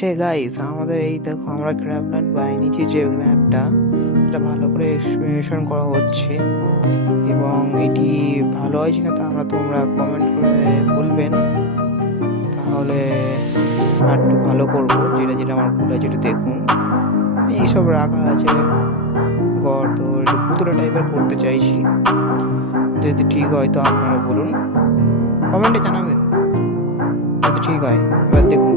Hey guys, আমাদের এই দেখো আমরা ক্র্যাবল্যান্ড বানিয়েছি যে ম্যাপটা, এটা ভালো করে এক্সপ্লেনেশন করা হচ্ছে এবং এটি ভালো হয়েছে কিনা তা তোমরা কমেন্ট করে বলবেন, তাহলে আর একটু ভালো করবো। যেটা যেটা আমার ভুল আছে একটু দেখুন। এইসব রাখা আছে গর্ত, একটু ভুতুরে টাইপের করতে চাইছি। যদি ঠিক হয় তো আপনারা বলুন, কমেন্টে জানাবেন যদি ঠিক হয়। এবার দেখুন।